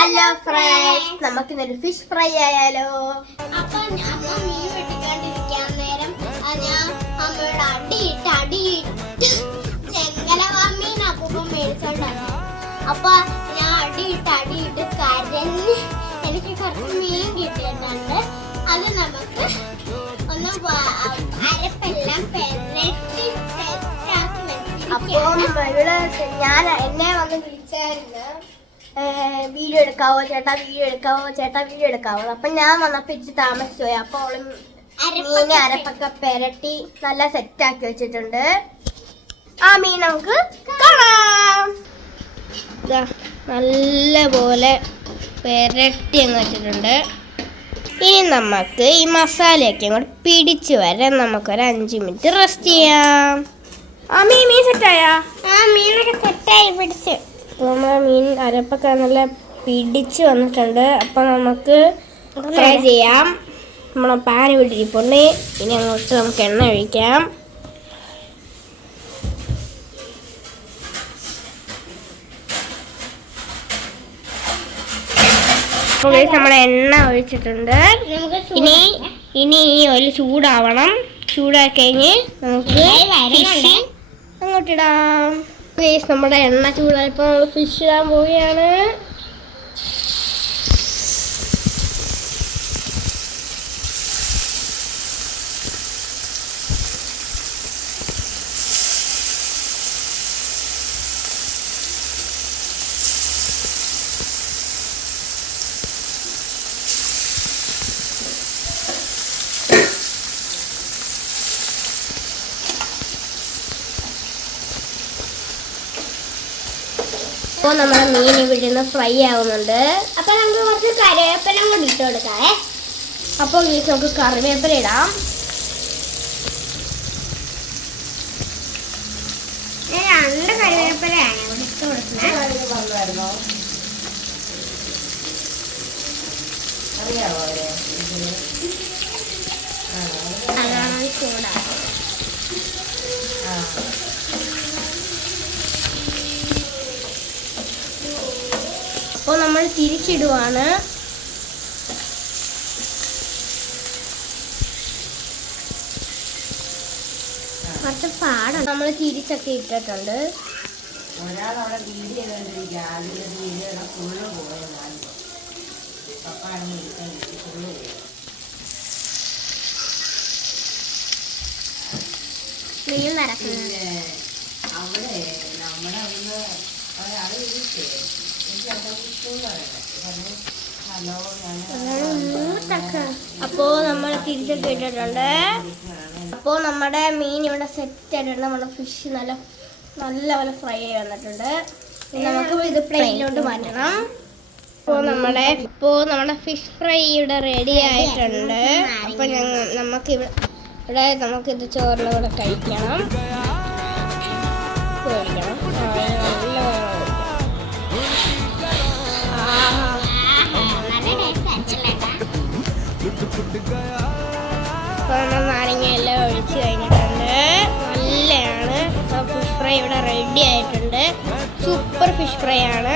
Hello friends, നമുക്ക് ഇന്നൊരു fish fry ആയാലോ? അപ്പൊ മീൻ വെട്ടിക്കൊണ്ടിരിക്കാൻ നേരം ഞാൻ അമ്മയോട് അടിയിട്ട് ചെങ്കലവാമീൻ അപ്പം മേടിച്ചോണ്ടാണ്. അപ്പൊ ഞാൻ അടിയിട്ട് കരഞ്ഞ് എനിക്ക് കുറച്ച് മീൻ കിട്ടിയിട്ടുണ്ട്. അത് നമുക്ക് ഒന്ന് അരപ്പെല്ലാം പെരട്ടി സെറ്റാക്കി വെച്ചിരിക്കുകയാണ്. അപ്പോൾ ഞാൻ എന്നെ വന്ന് വിളിച്ചായിരുന്നു, വീഡിയോ എടുക്കാവോ ചേട്ടാ, വീഡിയോ എടുക്കാവോ. അപ്പൊ ഞാൻ വന്നപ്പോ ഇച്ചിരി താമസിച്ചു പോയി. അപ്പൊ അവള് മീൻ അരപ്പൊക്കെ പെരട്ടി നല്ല സെറ്റാക്കി വെച്ചിട്ടുണ്ട്. ആ മീൻ നമുക്ക് കാണാം. നല്ല പോലെ പെരട്ടി അങ്ങ് വെച്ചിട്ടുണ്ട്. ഇനി നമുക്ക് ഈ മസാലയൊക്കെ അങ്ങോട്ട് പിടിച്ചു വരാൻ നമുക്കൊരു 5 മിനിറ്റ് റെസ്റ്റ് ചെയ്യാം. ആ മീൻ സെറ്റായാ? ആ മീനൊക്കെ സെറ്റായി പിടിച്ച്. നമ്മുടെ മീൻ അരപ്പൊക്കെ നല്ല പിടിച്ച് വന്നിട്ടുണ്ട്. അപ്പം നമുക്ക് ഫ്രൈ ചെയ്യാം. നമ്മളെ പാൻ വിട്ടിരിപ്പുണ്ട്. ഇനി അങ്ങോട്ട് നമുക്ക് എണ്ണ ഒഴിക്കാം. അപ്പോൾ നമ്മളെ എണ്ണ ഒഴിച്ചിട്ടുണ്ട്. ഇനി ഈ ഓയിൽ ചൂടാവണം. ചൂടാക്കി കഴിഞ്ഞ് നമുക്ക് ഫിഷ് അങ്ങോട്ടിടാം. നമ്മുടെ എണ്ണ ചൂടായപ്പോൾ നമ്മൾ ഫിഷ് ഇടാൻ പോവുകയാണ്. അപ്പോൾ നമ്മുടെ മീൻ ഇവിടെ നിന്ന് ഫ്രൈ ആവുന്നുണ്ട്. അപ്പൊ നമുക്ക് കുറച്ച് കറിവേപ്പില കൂടി ഇട്ട് കൊടുക്കാവേ. അപ്പോൾ നമുക്ക് കറിവേപ്പില ഇടാം. ഞാൻ 2 കറിവേപ്പിലയാണ് ഇവിടെ ഇട്ട് കൊടുക്കുന്നത്. അതാണ് ചൂടാണ്. അപ്പോൾ നമ്മൾ തിരിച്ചിടുവാണ്. കുറച്ച് പാടാണ്. നമ്മൾ തിരിച്ചൊക്കെ ഇട്ടിട്ടുണ്ട്. മീൻ നടക്കുന്നത് അപ്പോൾ നമ്മൾ തിരിച്ചൊക്കെ ഇട്ടിട്ടുണ്ട്. അപ്പോൾ നമ്മുടെ മീൻ ഇവിടെ സെറ്റ് ആയിട്ടുണ്ട്. നമ്മുടെ ഫിഷ് നല്ല പോലെ ഫ്രൈ ആയി വന്നിട്ടുണ്ട്. നമുക്ക് ഇത് പ്ലേറ്റിലോട്ട് മാറ്റണം. അപ്പോൾ നമ്മുടെ ഫിഷ് ഫ്രൈ ഇവിടെ റെഡി ആയിട്ടുണ്ട്. അപ്പോൾ നമുക്കിത് ചോറിൻ്റെ കൂടെ കഴിക്കണം. നാരങ്ങ എല്ലാം ഒഴിച്ച് കഴിഞ്ഞിട്ടുണ്ട്. നല്ലതാണ്. ഫിഷ് ഫ്രൈ ഇവിടെ റെഡി ആയിട്ടുണ്ട്. സൂപ്പർ ഫിഷ് ഫ്രൈ ആണ്.